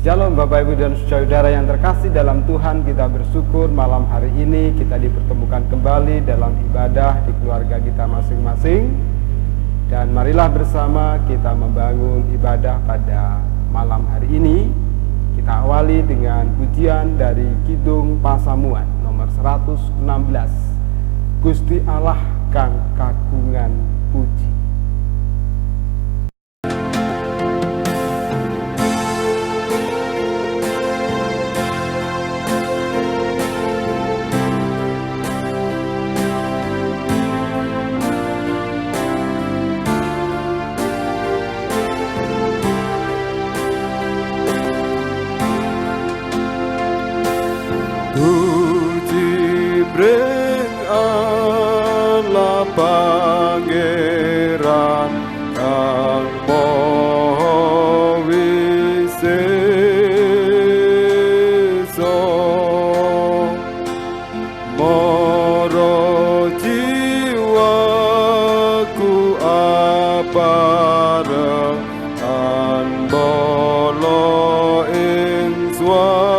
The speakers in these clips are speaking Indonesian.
Shalom Bapak Ibu dan Saudara yang terkasih dalam Tuhan, kita bersyukur malam hari ini kita dipertemukan kembali dalam ibadah di keluarga kita masing-masing. Dan marilah bersama kita membangun ibadah pada malam hari ini. Kita awali dengan pujian dari Kidung Pasamuan nomor 116. Gusti Allah kang kagungan puji. Pangeran kang maha wisesa, mara jiwaku apareng anbala ing swarga.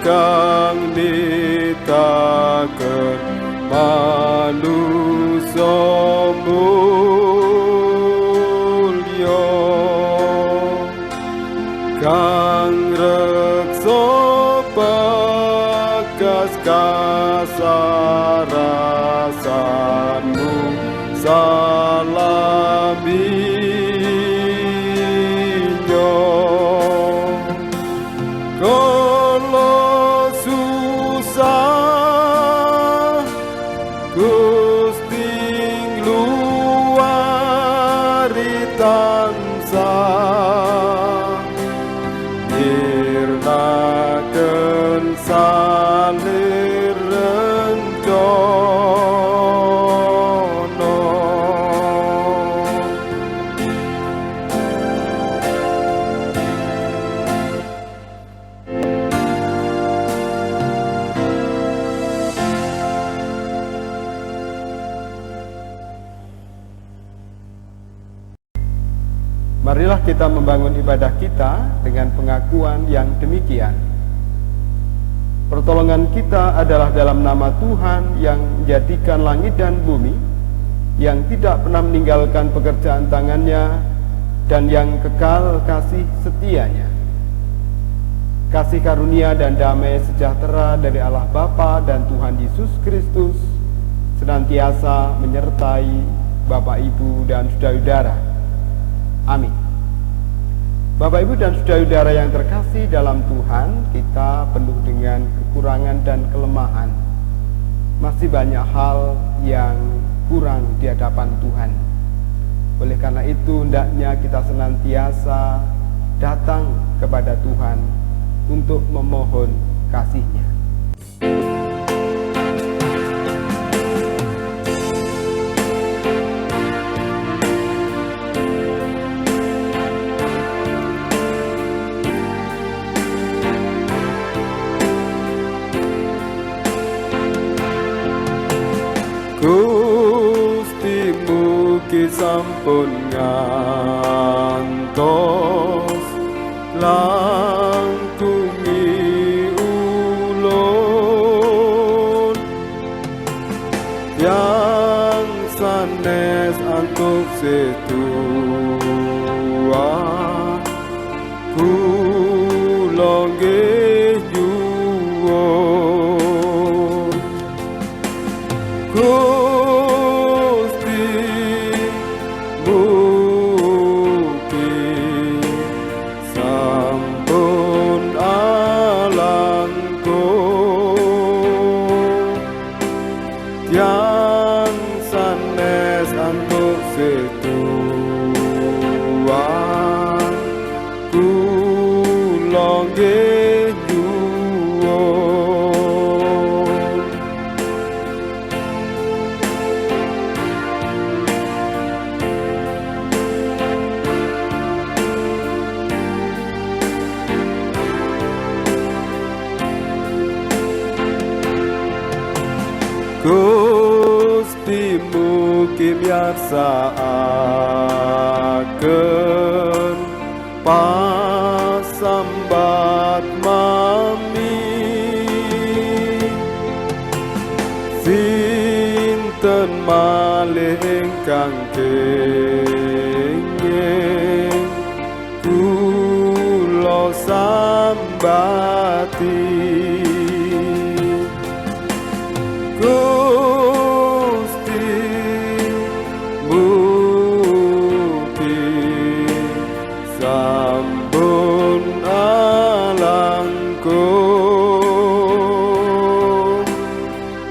Kang nitaken manusa mulya, kang reksa bagas kasarasanmu salaminya. Gusti ngluwari tansah nyirnaken salir rencana. Marilah kita membangun ibadah kita dengan pengakuan yang demikian. Pertolongan kita adalah dalam nama Tuhan yang menjadikan langit dan bumi, yang tidak pernah meninggalkan pekerjaan tangannya, dan yang kekal kasih setianya. Kasih karunia dan damai sejahtera dari Allah Bapa dan Tuhan Yesus Kristus senantiasa menyertai Bapak, Ibu, dan saudara-saudara. Amin. Bapak, Ibu, dan saudara-saudara yang terkasih dalam Tuhan, kita penuh dengan kekurangan dan kelemahan. Masih banyak hal yang kurang di hadapan Tuhan. Oleh karena itu, hendaknya kita senantiasa datang kepada Tuhan untuk memohon kasih-Nya. Gusti mugi sampun ngantos langkungi ulun, yang sanes antuk setuan kula nggih nyuwun. yang sanes antuk setuan kula nggih nyuwun. Gusti mugi miyarsakaken pasambat mami sinten malih ingkang kenging kula sambati. Gusti mugi sampun alangkung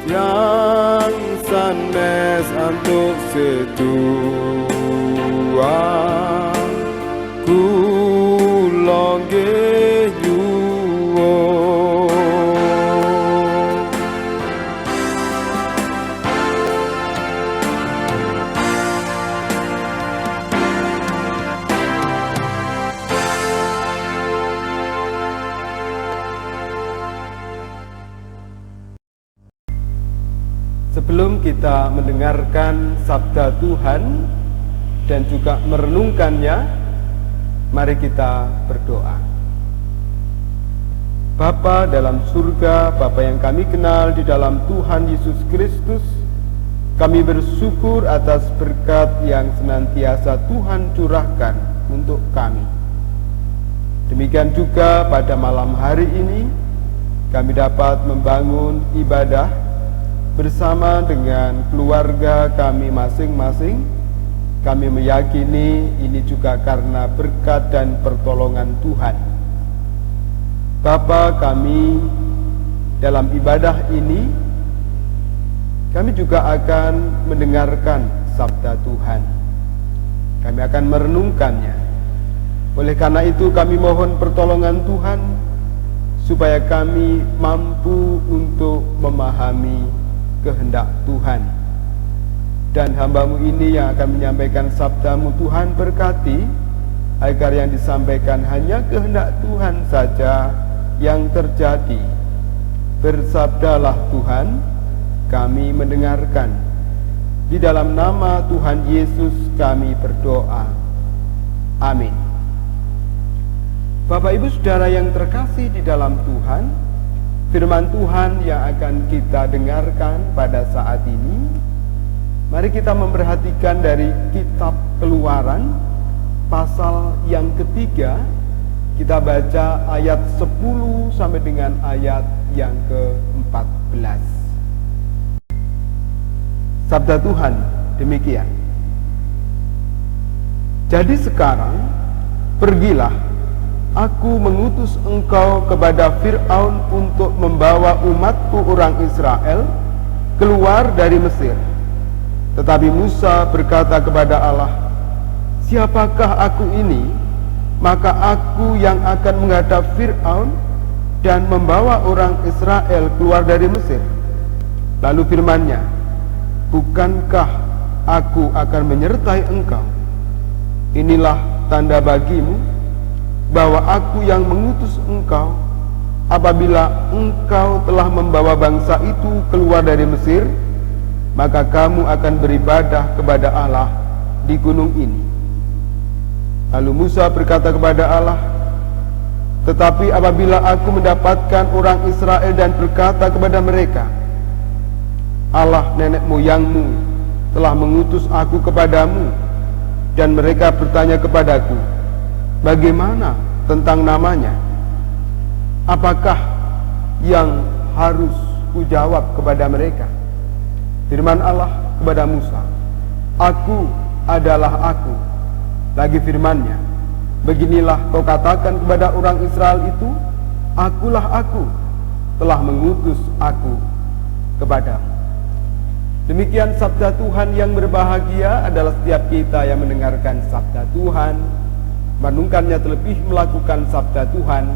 yang sanes antuk setuan kula nggih nyuwun. Sebelum kita mendengarkan sabda Tuhan dan juga merenungkannya, mari kita berdoa. Bapa dalam surga, Bapa yang kami kenal di dalam Tuhan Yesus Kristus, kami bersyukur atas berkat yang senantiasa Tuhan curahkan untuk kami. Demikian juga pada malam hari ini, kami dapat membangun ibadah bersama dengan keluarga kami masing-masing. Kami meyakini ini juga karena berkat dan pertolongan Tuhan. Bapa, kami dalam ibadah ini, kami juga akan mendengarkan sabda Tuhan. Kami akan merenungkannya. Oleh karena itu kami mohon pertolongan Tuhan, supaya kami mampu untuk memahami kehendak Tuhan. Dan hamba-Mu ini yang akan menyampaikan sabda-Mu, Tuhan berkati, agar yang disampaikan hanya kehendak Tuhan saja yang terjadi. Bersabdalah Tuhan, kami mendengarkan. Di dalam nama Tuhan Yesus kami berdoa. Amin. Bapak Ibu Saudara yang terkasih di dalam Tuhan, firman Tuhan yang akan kita dengarkan pada saat ini, mari kita memperhatikan dari kitab Keluaran pasal yang ketiga. Kita baca ayat 10 sampai dengan ayat yang ke-14. Sabda Tuhan demikian. Jadi sekarang pergilah, aku mengutus engkau kepada Fir'aun untuk membawa umatku orang Israel keluar dari Mesir. Tetapi Musa berkata kepada Allah, siapakah aku ini? Maka aku yang akan menghadap Fir'aun dan membawa orang Israel keluar dari Mesir. Lalu firman-Nya, bukankah aku akan menyertai engkau? Inilah tanda bagimu bahwa aku yang mengutus engkau. Apabila engkau telah membawa bangsa itu keluar dari Mesir, maka kamu akan beribadah kepada Allah di gunung ini. Lalu Musa berkata kepada Allah, tetapi apabila aku mendapatkan orang Israel dan berkata kepada mereka, Allah nenek moyangmu telah mengutus aku kepadamu, dan mereka bertanya kepadaku, bagaimana tentang namanya? Apakah yang harus kujawab kepada mereka? Firman Allah kepada Musa, aku adalah aku. Lagi firman-Nya, beginilah kau katakan kepada orang Israel itu, akulah aku, telah mengutus aku kepadamu. Demikian sabda Tuhan. Yang berbahagia adalah setiap kita yang mendengarkan sabda Tuhan, merenungkannya, terlebih melakukan sabda Tuhan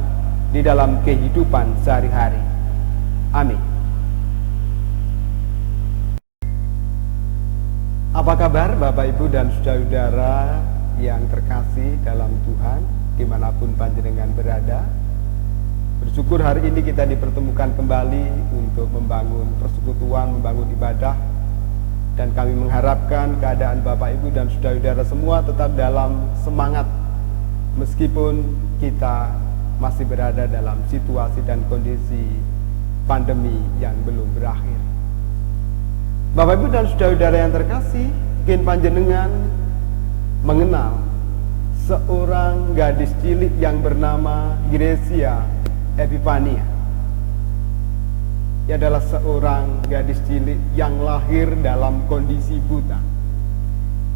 di dalam kehidupan sehari-hari. Amin. Apa kabar Bapak Ibu dan saudara-saudara yang terkasih dalam Tuhan, dimanapun panjenengan berada? Bersyukur hari ini kita dipertemukan kembali untuk membangun persekutuan, membangun ibadah, dan kami mengharapkan keadaan Bapak Ibu dan saudara-saudara semua tetap dalam semangat meskipun kita masih berada dalam situasi dan kondisi pandemi yang belum berakhir. Bapak Ibu dan saudara-saudara yang terkasih, mungkin panjenengan mengenal seorang gadis cilik yang bernama Grecia Epifania. Ia adalah seorang gadis cilik yang lahir dalam kondisi buta.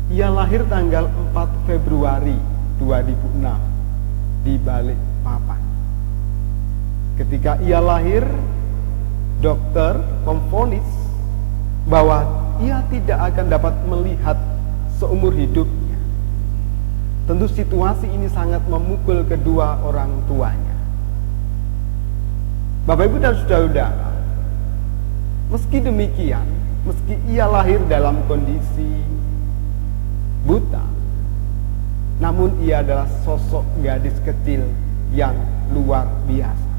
Ia lahir tanggal 4 Februari 2006 di Balikpapan. Ketika ia lahir, dokter memvonis bahwa ia tidak akan dapat melihat seumur hidupnya. Tentu situasi ini sangat memukul kedua orang tuanya. Bapak Ibu dan saudara-saudara, meski demikian, meski ia lahir dalam kondisi buta, namun ia adalah sosok gadis kecil yang luar biasa.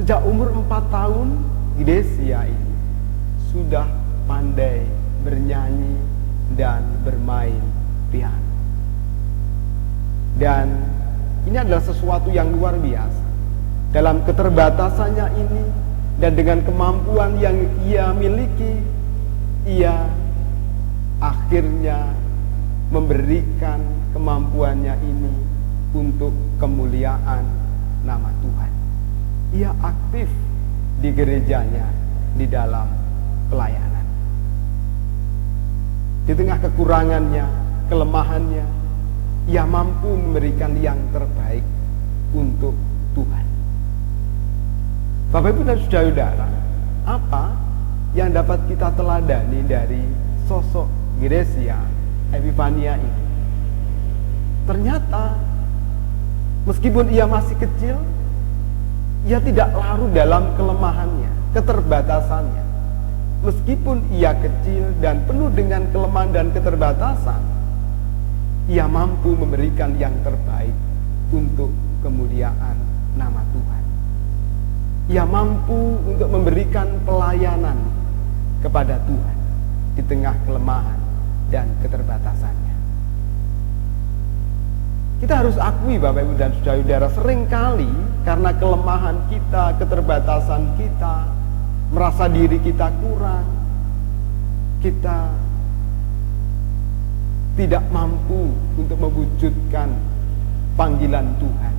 Sejak umur 4 tahun, Grecia ini sudah pandai bernyanyi dan bermain piano. Dan ini adalah sesuatu yang luar biasa. Dalam keterbatasannya ini dan dengan kemampuan yang ia miliki, ia akhirnya memberikan kemampuannya ini untuk kemuliaan nama Tuhan. Ia aktif di gerejanya di dalam pelayanan. Di tengah kekurangannya, kelemahannya, ia mampu memberikan yang terbaik untuk Tuhan. Bapak Ibu dan saudara-saudara, apa yang dapat kita teladani dari sosok Grecia Epifania ini? Ternyata meskipun ia masih kecil, ia tidak larut dalam kelemahannya, keterbatasannya. Meskipun ia kecil dan penuh dengan kelemahan dan keterbatasan, ia mampu memberikan yang terbaik untuk kemuliaan nama Tuhan. Ia mampu untuk memberikan pelayanan kepada Tuhan di tengah kelemahan dan keterbatasannya. Kita harus akui Bapak Ibu dan saudara-saudara, seringkali karena kelemahan kita, keterbatasan kita, merasa diri kita kurang, kita tidak mampu untuk mewujudkan panggilan Tuhan.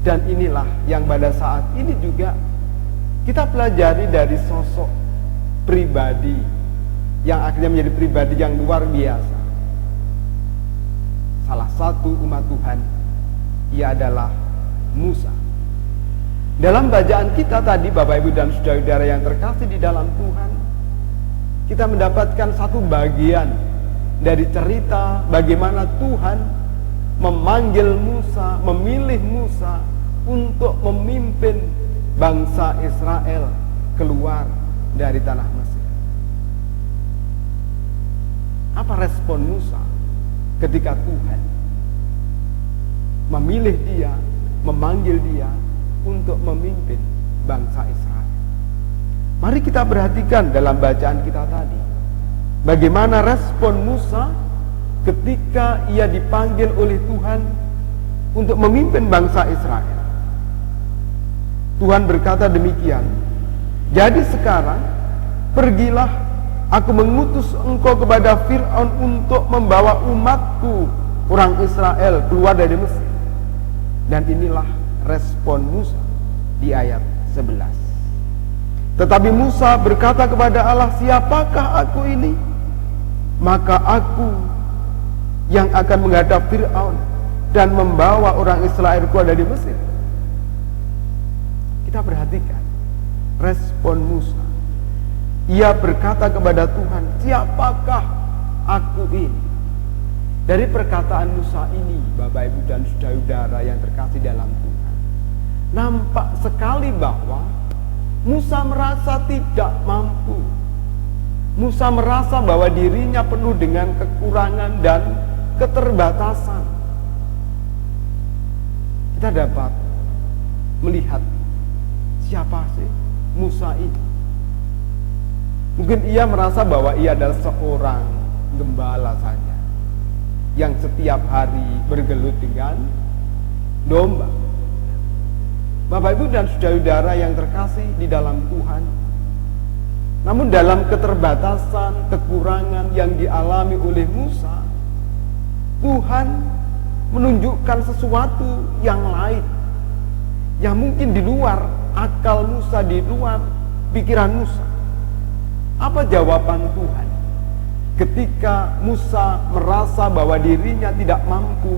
Dan inilah yang pada saat ini juga kita pelajari dari sosok pribadi yang akhirnya menjadi pribadi yang luar biasa. Salah satu umat Tuhan, ia adalah Musa. Dalam bacaan kita tadi Bapak Ibu dan saudara-saudara yang terkasih di dalam Tuhan, kita mendapatkan satu bagian dari cerita bagaimana Tuhan memanggil Musa, memilih Musa untuk memimpin bangsa Israel keluar dari tanah Mesir. Apa respon Musa ketika Tuhan memilih dia, memanggil dia untuk memimpin bangsa Israel? Mari kita perhatikan dalam bacaan kita tadi, bagaimana respon Musa ketika ia dipanggil oleh Tuhan untuk memimpin bangsa Israel. Tuhan berkata demikian, "Jadi sekarang pergilah, aku mengutus engkau kepada Fir'aun untuk membawa umatku, orang Israel, keluar dari Mesir." Dan inilah respon Musa di ayat 11. Tetapi Musa berkata kepada Allah, "Siapakah aku ini? Maka aku yang akan menghadap Fir'aun dan membawa orang Israel keluar dari Mesir." Kita perhatikan respon Musa. ia berkata kepada Tuhan, siapakah aku ini? Dari perkataan Musa ini, Bapak Ibu dan saudara-saudara yang terkasih dalam Tuhan, nampak sekali bahwa Musa merasa tidak mampu. Musa merasa bahwa dirinya penuh dengan kekurangan dan keterbatasan. Kita dapat melihat siapa sih Musa ini. Mungkin ia merasa bahwa ia adalah seorang gembala saja yang setiap hari bergelut dengan domba. Bapak Ibu dan saudara-saudara yang terkasih di dalam Tuhan, namun dalam keterbatasan, kekurangan yang dialami oleh Musa, Tuhan menunjukkan sesuatu yang lain, yang mungkin di luar akal Musa, di luar pikiran Musa. Apa jawaban Tuhan ketika Musa merasa bahwa dirinya tidak mampu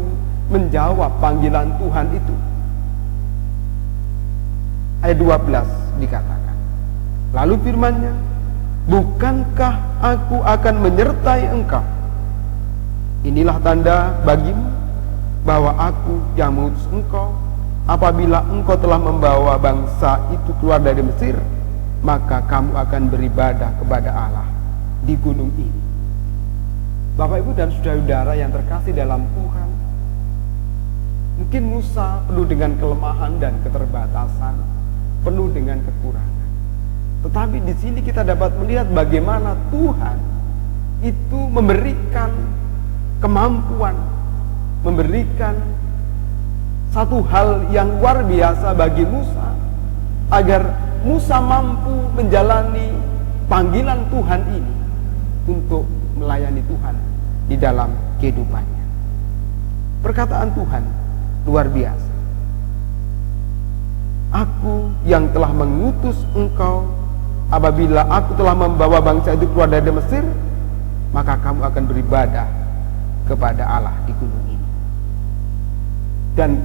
menjawab panggilan Tuhan itu? Ayat 12 dikatakan, lalu firman-Nya, bukankah aku akan menyertai engkau? Inilah tanda bagimu bahwa aku yang mengutus engkau. Apabila engkau telah membawa bangsa itu keluar dari Mesir, maka kamu akan beribadah kepada Allah di gunung ini. Bapak Ibu dan saudara-saudara yang terkasih dalam Tuhan, mungkin Musa penuh dengan kelemahan dan keterbatasan, penuh dengan kekurangan. Tetapi di sini kita dapat melihat bagaimana Tuhan itu memberikan kemampuan, memberikan satu hal yang luar biasa bagi Musa, agar Musa mampu menjalani panggilan Tuhan ini untuk melayani Tuhan di dalam kehidupannya. Perkataan Tuhan luar biasa. Aku yang telah mengutus engkau, apabila aku telah membawa bangsa itu keluar dari Mesir, maka kamu akan beribadah kepada Allah di gunung ini. Dan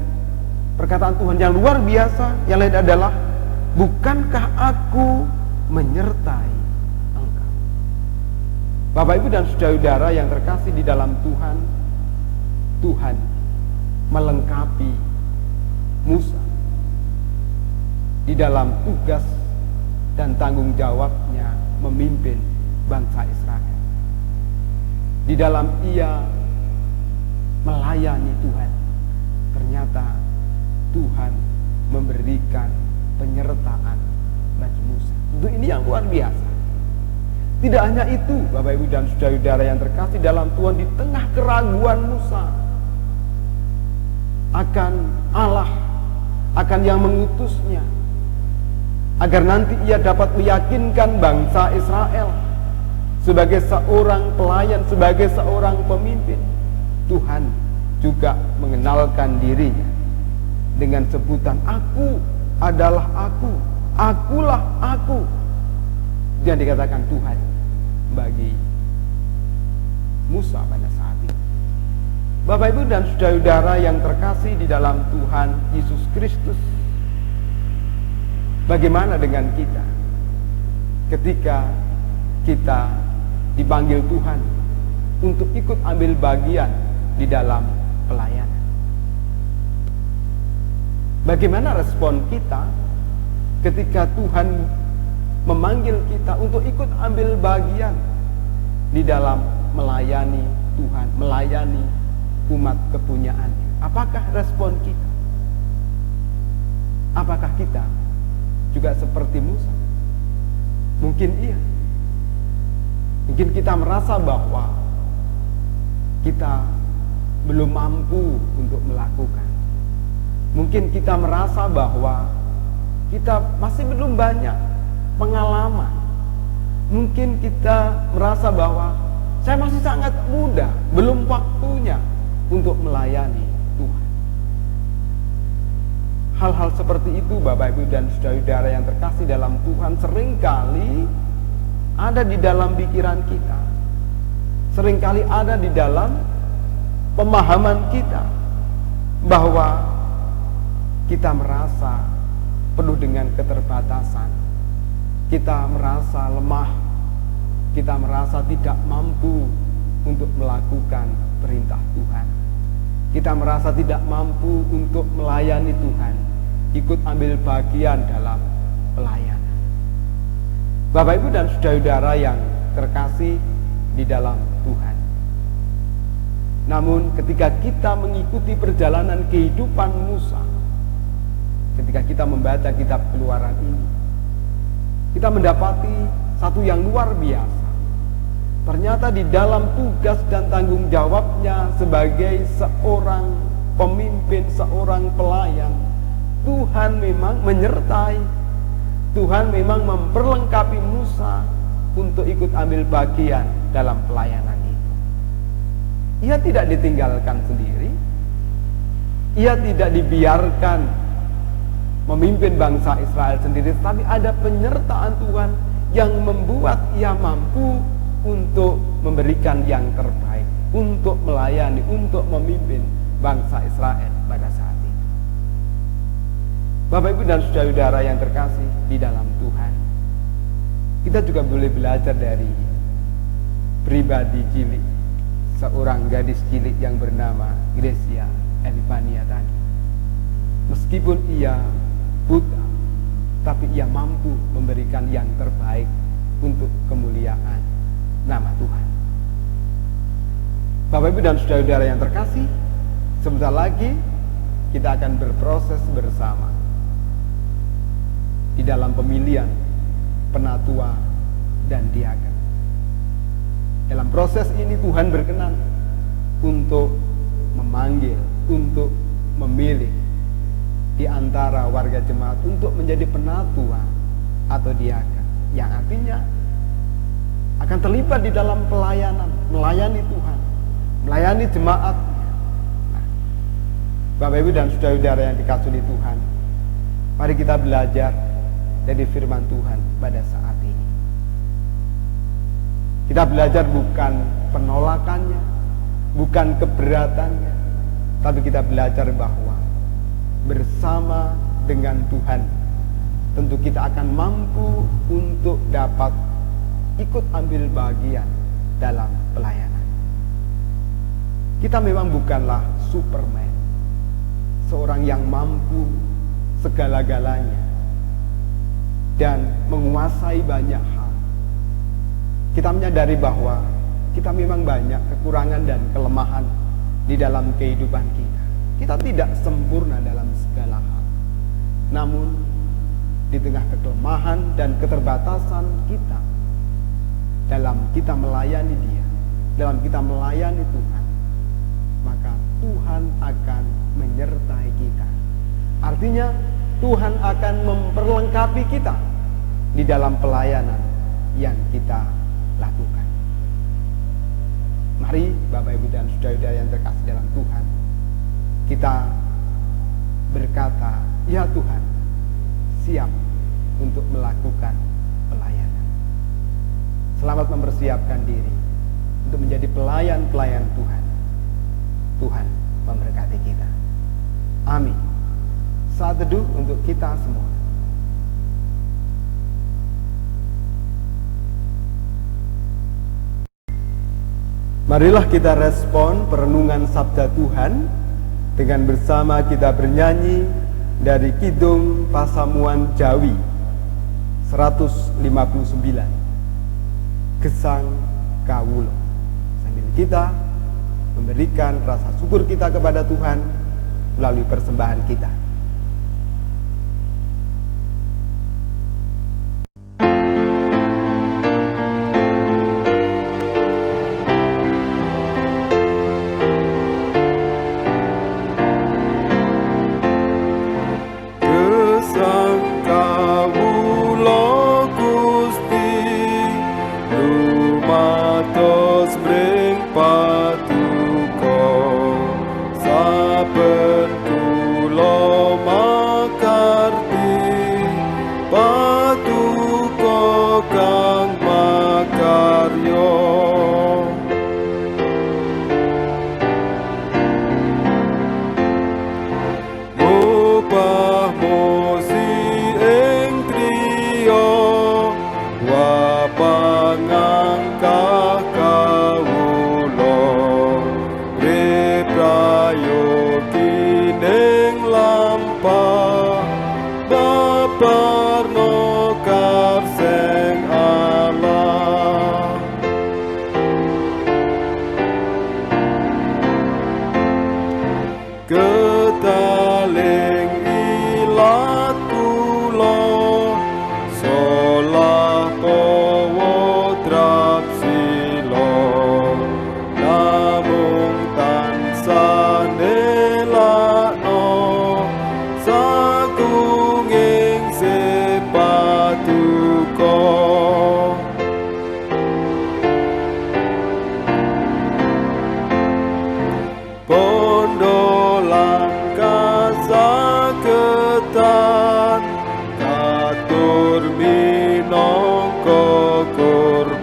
perkataan Tuhan yang luar biasa yang lain adalah, bukankah aku menyertai engkau? Bapak Ibu dan saudara-saudara yang terkasih di dalam Tuhan, Tuhan melengkapi Musa di dalam tugas dan tanggung jawabnya memimpin bangsa Israel. Di dalam ia melayani Tuhan, ternyata Tuhan memberikan penyertaan bagi Musa. Untuk ini yang luar biasa. Tidak hanya itu, Bapak Ibu dan saudara-saudara yang terkasih dalam Tuhan, di tengah keraguan Musa akan Allah, akan yang mengutusnya, agar nanti ia dapat meyakinkan bangsa Israel sebagai seorang pelayan, sebagai seorang pemimpin, Tuhan juga mengenalkan dirinya dengan sebutan, aku adalah aku, akulah aku. Yang dikatakan Tuhan bagi Musa pada saat itu. Bapak Ibu dan saudara-saudara yang terkasih di dalam Tuhan Yesus Kristus, bagaimana dengan kita ketika kita dipanggil Tuhan untuk ikut ambil bagian di dalam pelayanan? Bagaimana respon kita ketika Tuhan memanggil kita untuk ikut ambil bagian di dalam melayani Tuhan, melayani umat kepunyaannya? Apakah respon kita? Apakah kita juga seperti Musa? Mungkin iya. Mungkin kita merasa bahwa kita belum mampu untuk melakukan. Mungkin kita merasa bahwa kita masih belum banyak pengalaman. Mungkin kita merasa bahwa saya masih sangat muda, belum waktunya untuk melayani Tuhan. Hal-hal seperti itu, Bapak Ibu dan saudara-saudara yang terkasih dalam Tuhan, seringkali ada di dalam pikiran kita, seringkali ada di dalam pemahaman kita, bahwa kita merasa penuh dengan keterbatasan, kita merasa lemah, kita merasa tidak mampu untuk melakukan perintah Tuhan. Kita merasa tidak mampu untuk melayani Tuhan, ikut ambil bagian dalam pelayanan. Bapak, Ibu, dan saudara-saudara yang terkasih di dalam Tuhan. Namun ketika kita mengikuti perjalanan kehidupan Musa, ketika kita membaca kitab Keluaran ini, kita mendapati satu yang luar biasa. Ternyata di dalam tugas dan tanggung jawabnya sebagai seorang pemimpin, seorang pelayan, Tuhan memang menyertai. Tuhan memang memperlengkapi Musa untuk ikut ambil bagian dalam pelayanan itu. Ia tidak ditinggalkan sendiri. Ia tidak dibiarkan memimpin bangsa Israel sendiri, tapi ada penyertaan Tuhan yang membuat ia mampu untuk memberikan yang terbaik, untuk melayani, untuk memimpin bangsa Israel pada saat itu. Bapak, Ibu, dan saudara-saudara yang terkasih di dalam Tuhan, kita juga boleh belajar dari pribadi cilik, seorang gadis cilik yang bernama Grecia Epifania tadi. Meskipun ia buta, tapi ia mampu memberikan yang terbaik untuk kemuliaan nama Tuhan. Bapak, Ibu, dan saudara-saudara yang terkasih, sebentar lagi kita akan berproses bersama di dalam pemilihan penatua dan diaken. Dalam proses ini Tuhan berkenan untuk memanggil, untuk memilih di antara warga jemaat untuk menjadi penatua atau diaken, yang artinya akan terlibat di dalam pelayanan, melayani Tuhan, melayani jemaat. Bapak, Ibu, dan saudara-saudara yang dikasihi Tuhan, mari kita belajar dari firman Tuhan pada saat ini. Kita belajar bukan penolakannya, bukan keberatannya, tapi kita belajar bahwa bersama dengan Tuhan tentu kita akan mampu untuk dapat ikut ambil bagian dalam pelayanan. Kita memang bukanlah Superman, seorang yang mampu segala-galanya dan menguasai banyak hal. Kita menyadari bahwa kita memang banyak kekurangan dan kelemahan di dalam kehidupan kita. Kita tidak sempurna dalam segala hal. Namun di tengah kekelemahan dan keterbatasan kita, dalam kita melayani Dia, dalam kita melayani Tuhan, maka Tuhan akan menyertai kita. Artinya Tuhan akan memperlengkapi kita di dalam pelayanan yang kita lakukan. Mari Bapak, Ibu, dan saudara-saudara yang terkasih dalam Tuhan, kita berkata, ya Tuhan, siap untuk melakukan pelayanan. Selamat mempersiapkan diri untuk menjadi pelayan-pelayan Tuhan. Tuhan memberkati kita. Amin. Saat teduh untuk kita semua. Marilah kita respon perenungan sabda Tuhan dengan bersama kita bernyanyi dari Kidung Pasamuan Jawi 159, Gesang Kawulo. Sambil kita memberikan rasa syukur kita kepada Tuhan melalui persembahan kita. Pangang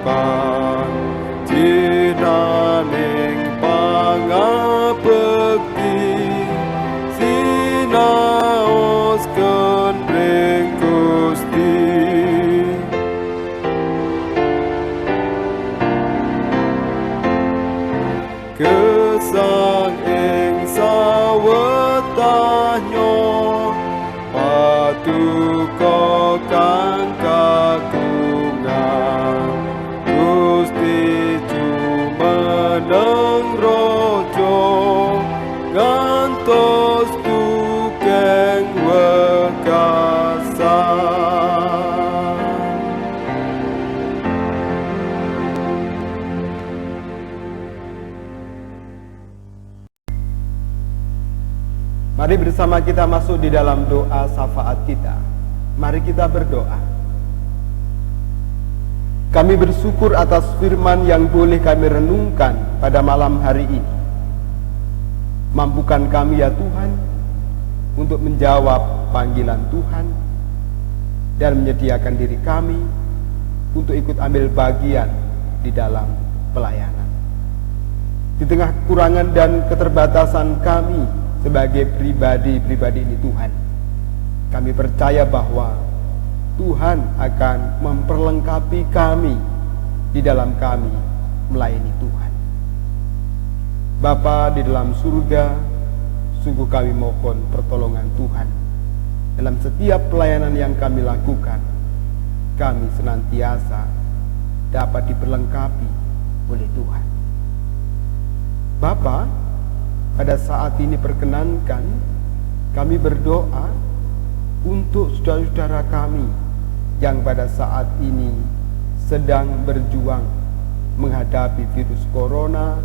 panjenenganing pangabekti sinaoskeun ring Gusti. Gesang ing sawetahnya paduka kang kagungan Gusti jumeneng raja ngantos dugeng wekasan. Mari bersama kita masuk di dalam doa syafaat kita. Mari kita berdoa. Kami bersyukur atas firman yang boleh kami renungkan pada malam hari ini. Mampukan kami ya Tuhan untuk menjawab panggilan Tuhan dan menyediakan diri kami untuk ikut ambil bagian di dalam pelayanan. Di tengah kekurangan dan keterbatasan kami sebagai pribadi-pribadi ini Tuhan, kami percaya bahwa Tuhan akan memperlengkapi kami di dalam kami melayani Tuhan. Bapa di dalam surga, sungguh kami mohon pertolongan Tuhan dalam setiap pelayanan yang kami lakukan. Kami senantiasa dapat diperlengkapi oleh Tuhan. Bapa, pada saat ini perkenankan kami berdoa untuk saudara-saudara kami yang pada saat ini sedang berjuang menghadapi virus corona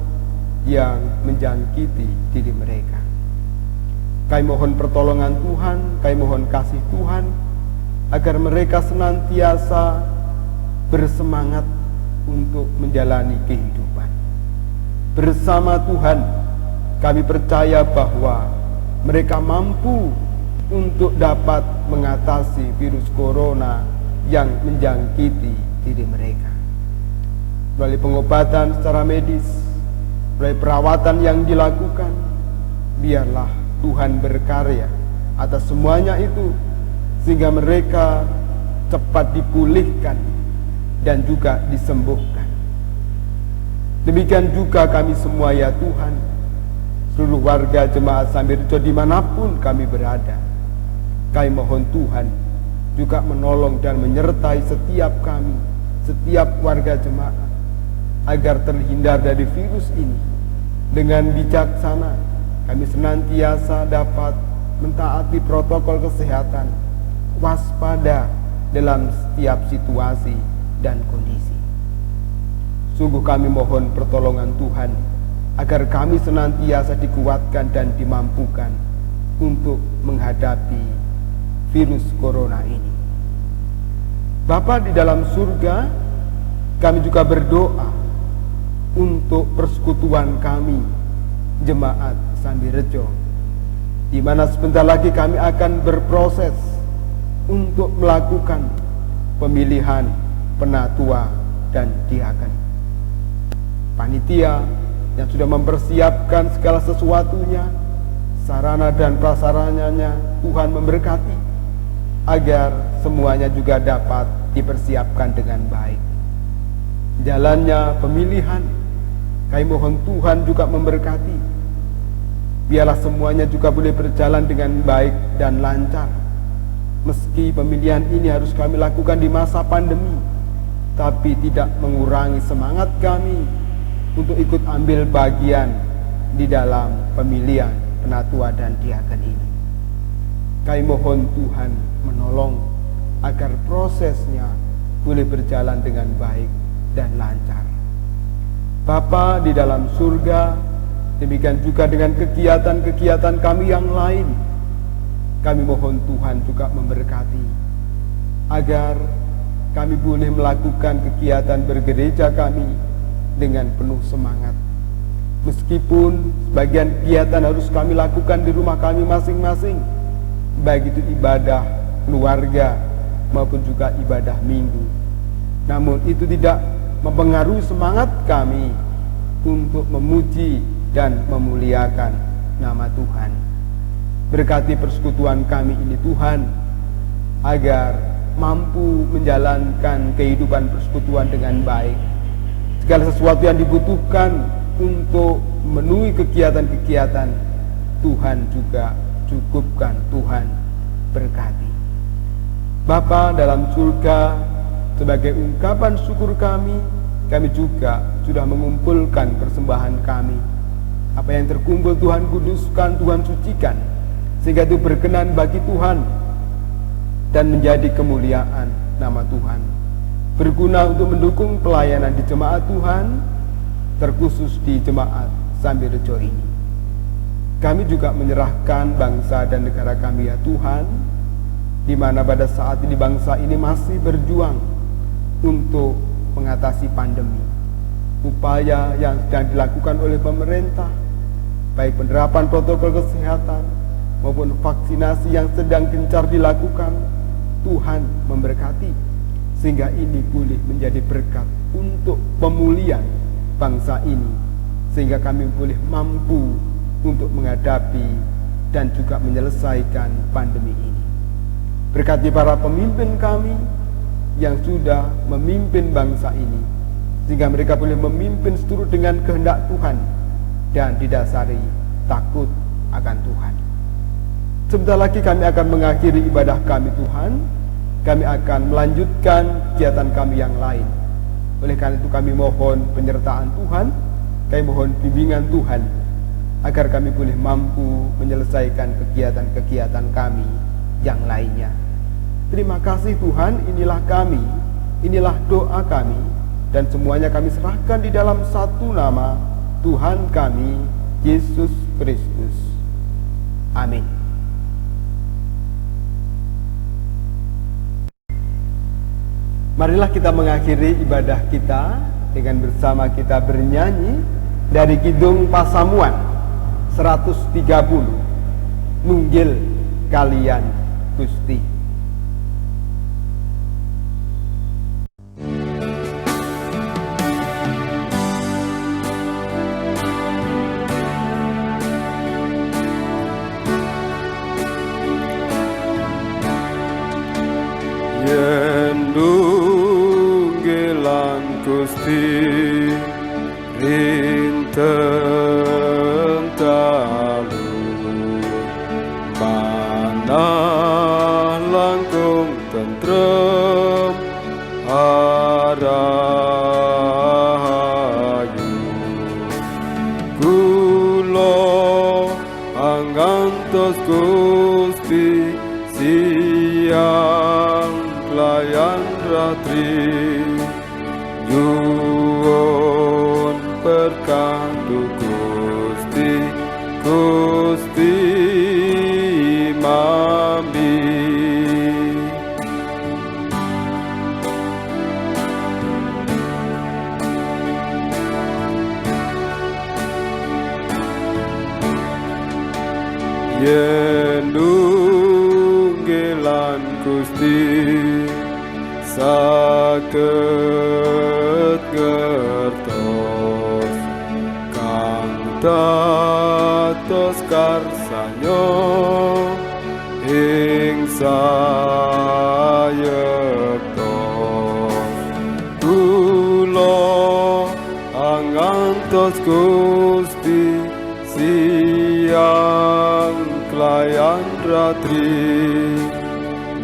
yang menjangkiti diri mereka. Kami mohon pertolongan Tuhan, kami mohon kasih Tuhan agar mereka senantiasa bersemangat untuk menjalani kehidupan. Bersama Tuhan kami percaya bahwa mereka mampu untuk dapat mengatasi virus corona yang menjangkiti diri mereka. Melalui pengobatan secara medis, melalui perawatan yang dilakukan, biarlah Tuhan berkarya atas semuanya itu, sehingga mereka cepat dipulihkan dan juga disembuhkan. Demikian juga kami semua ya Tuhan, seluruh warga jemaat Sambirejo dimanapun kami berada, kami mohon Tuhan juga menolong dan menyertai setiap kami, setiap warga jemaat, agar terhindar dari virus ini. Dengan bijaksana kami senantiasa dapat mentaati protokol kesehatan, waspada dalam setiap situasi dan kondisi. Sungguh kami mohon pertolongan Tuhan agar kami senantiasa dikuatkan dan dimampukan untuk menghadapi virus corona ini. Bapa di dalam surga, kami juga berdoa untuk persekutuan kami, jemaat Sambirejo, di mana sebentar lagi kami akan berproses untuk melakukan pemilihan penatua dan diaken. Panitia yang sudah mempersiapkan segala sesuatunya, sarana dan prasarananya, Tuhan memberkati agar semuanya juga dapat dipersiapkan dengan baik. Jalannya pemilihan, kami mohon Tuhan juga memberkati. Biarlah semuanya juga boleh berjalan dengan baik dan lancar. Meski pemilihan ini harus kami lakukan di masa pandemi, tapi tidak mengurangi semangat kami untuk ikut ambil bagian di dalam pemilihan penatua dan diaken ini. Kami mohon Tuhan menolong agar prosesnya boleh berjalan dengan baik dan lancar. Bapa di dalam surga, demikian juga dengan kegiatan-kegiatan kami yang lain, kami mohon Tuhan juga memberkati agar kami boleh melakukan kegiatan bergereja kami dengan penuh semangat. Meskipun sebagian kegiatan harus kami lakukan di rumah kami masing-masing, baik itu ibadah keluarga maupun juga ibadah minggu. Namun itu tidak mempengaruhi semangat kami untuk memuji dan memuliakan nama Tuhan. Berkati persekutuan kami ini Tuhan, agar mampu menjalankan kehidupan persekutuan dengan baik. Segala sesuatu yang dibutuhkan untuk memenuhi kegiatan-kegiatan, Tuhan juga cukupkan, Tuhan berkati. Bapa dalam surga, sebagai ungkapan syukur kami juga sudah mengumpulkan persembahan kami. Apa yang terkumpul Tuhan kuduskan, Tuhan sucikan, sehingga itu berkenan bagi Tuhan dan menjadi kemuliaan nama Tuhan. Berguna untuk mendukung pelayanan di jemaat Tuhan, terkhusus di jemaat Sambirejo ini. Kami juga menyerahkan bangsa dan negara kami ya Tuhan, di mana pada saat ini bangsa ini masih berjuang untuk mengatasi pandemi. Upaya yang sedang dilakukan oleh pemerintah, baik penerapan protokol kesehatan maupun vaksinasi yang sedang gencar dilakukan, Tuhan memberkati, sehingga ini boleh menjadi berkat untuk pemulihan bangsa ini, sehingga kami boleh mampu untuk menghadapi dan juga menyelesaikan pandemi ini. Berkati para pemimpin kami yang sudah memimpin bangsa ini, sehingga mereka boleh memimpin seturut dengan kehendak Tuhan dan didasari takut akan Tuhan. Sebentar lagi kami akan mengakhiri ibadah kami Tuhan. Kami akan melanjutkan kegiatan kami yang lain. Oleh karena itu kami mohon penyertaan Tuhan, kami mohon bimbingan Tuhan, agar kami boleh mampu menyelesaikan kegiatan-kegiatan kami yang lainnya. Terima kasih Tuhan, inilah kami, inilah doa kami, dan semuanya kami serahkan di dalam satu nama, Tuhan kami, Yesus Kristus. Amin. Marilah kita mengakhiri ibadah kita dengan bersama kita bernyanyi dari Kidung Pasamuan 130, Nunggil Kalian Gusti. Yen nunggilan Gusti rinten dalu panah langkung tentrem arahayu kula anggantos Gusti siang layan ratri nyuwun berkah Gusti Gusti mami yen nunggilan Gusti saged ngertos kang dados karsanya ing sayektos kula angantos Gusti siang klayan ratri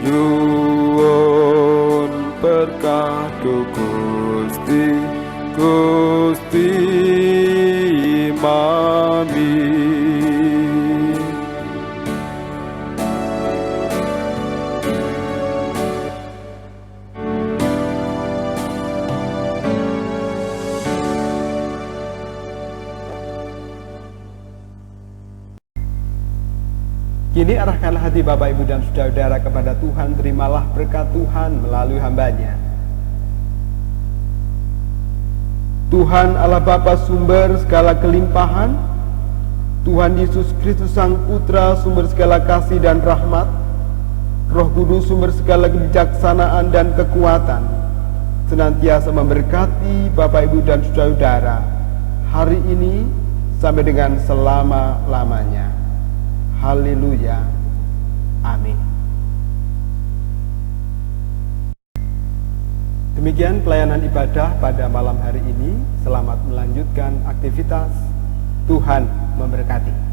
nyuwun berkah Gusti Gusti mami Kini arahkanlah hati Bapak, Ibu, dan Saudara-saudara kepada Tuhan. Terimalah berkat Tuhan melalui hamba-Nya. Tuhan Allah Bapa sumber segala kelimpahan, Tuhan Yesus Kristus Sang Putra sumber segala kasih dan rahmat, Roh Kudus sumber segala kebijaksanaan dan kekuatan, senantiasa memberkati Bapak, Ibu, dan saudara-saudara hari ini sampai dengan selama-lamanya. Haleluya. Amin. Demikian pelayanan ibadah pada malam hari ini. Selamat melanjutkan aktivitas. Tuhan memberkati.